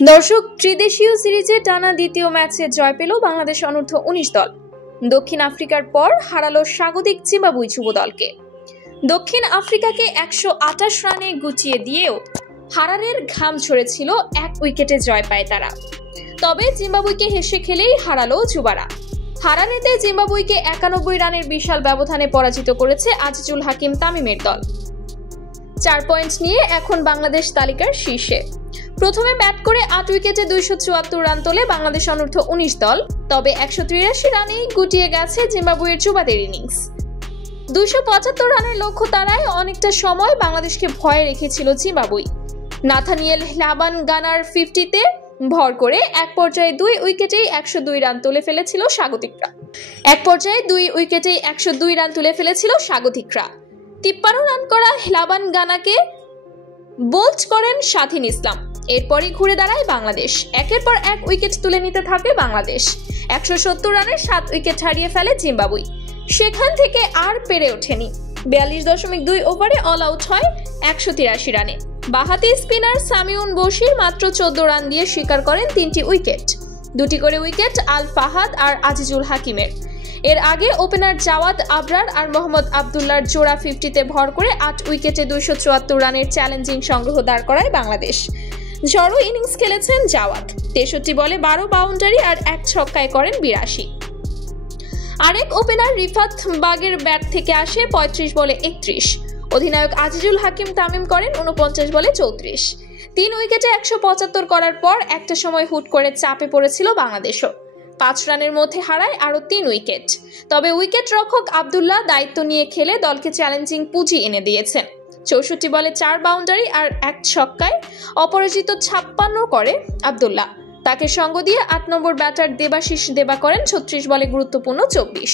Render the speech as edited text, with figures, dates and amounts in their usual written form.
দর্শক, ত্রিদেশীয় সিরিজে টানা দ্বিতীয় ম্যাচে জয় পেল বাংলাদেশ অনূর্ধ্ব-19 দল। দক্ষিণ আফ্রিকার পর হারালো স্বাগতিক জিম্বাবুয়ে যুব দলকে। দক্ষিণ আফ্রিকাকে 128 রানে গুটিয়ে দিয়েও হারারের ঘাম ঝরেছিল, 1 উইকেটে জয় পায় তারা। তবে জিম্বাবুয়েকে হেসে খেলেই হারালো যুবারা। হারারেতে জিম্বাবুয়েকে 91 রানের বিশাল ব্যবধানে পরাজিত করেছে আজিজুল হাকিম তামিমের দল। 4 পয়েন্ট নিয়ে এখন বাংলাদেশ তালিকার শীর্ষে। প্রথমে ব্যাট করে 8 উইকেটে 274 রান তোলে বাংলাদেশ অনূর্ধ্ব-19 দল। তবে 183 রানেই গুটিয়ে গেছে জিম্বাবুয়ের যুবাদের ইনিংস। 275 রানের লক্ষ্য তাড়ায় অনেকটা সময় বাংলাদেশকে ভয়ে রেখেছিল জিম্বাবুয়ে। নাথানিয়েল লাবানগানার 50-তে ভর করে এক পর্যায়ে 2 উইকেটেই 102 রান তুলে ফেলেছিল স্বাগতিকরা। 53 রান করা লাবানগানাকে বোল্ড করেন স্বাধীন ইসলাম। এরপরই ঘুরে দাঁড়ায় বাংলাদেশ। একের পর এক উইকেট তুলে নিতে থাকে বাংলাদেশ। 170 রানে 7 উইকেট হারিয়ে ফেলে জিম্বাবুয়ে। সেখান থেকে আর পেরে ওঠেনি। 42.2 ওভারে অল আউট হয় 183 রানে। বাহাতি স্পিনার সামিউন বশির মাত্র 14 রান দিয়ে শিকার করেন 3টি উইকেট। 2টি করে উইকেট আল ফাহাদ আর আজিজুল হাকিমের। এর আগে ওপেনার জাওয়াদ আবরার আর মোহাম্মদ আবদুল্লাহর জোড়া 50-তে ভর করে 8 উইকেটে 274 রানের চ্যালেঞ্জিং সংগ্রহ দাঁড় করায় বাংলাদেশ। ঝড়ো ইনিংস খেলেছেন জাওয়াদ। 63 বলে 12 বাউন্ডারি আর 1 ছক্কায় করেন 82। আরেক ওপেনার রিফাত বাগের ব্যাট থেকে আসে 35 বলে 31। অধিনায়ক আজিজুল হাকিম তামিম করেন 49 বলে 34। 3 উইকেটে 175 করার পর একটা সময় হুট করে চাপে পড়েছিল বাংলাদেশও। 5 রানের মধ্যে হারায় আরও 3 উইকেট। তবে উইকেট রক্ষক আবদুল্লাহ দায়িত্ব নিয়ে খেলে দলকে চ্যালেঞ্জিং পুঁজি এনে দিয়েছেন। 64 বলে 4 বাউন্ডারি আর 1 ছক্কায় অপরাজিত 56 করে আবদুল্লাহ। তাকে সঙ্গ দিয়ে 8 নম্বর ব্যাটার দেবাশিস দেবা করেন 36 বলে গুরুত্বপূর্ণ 24।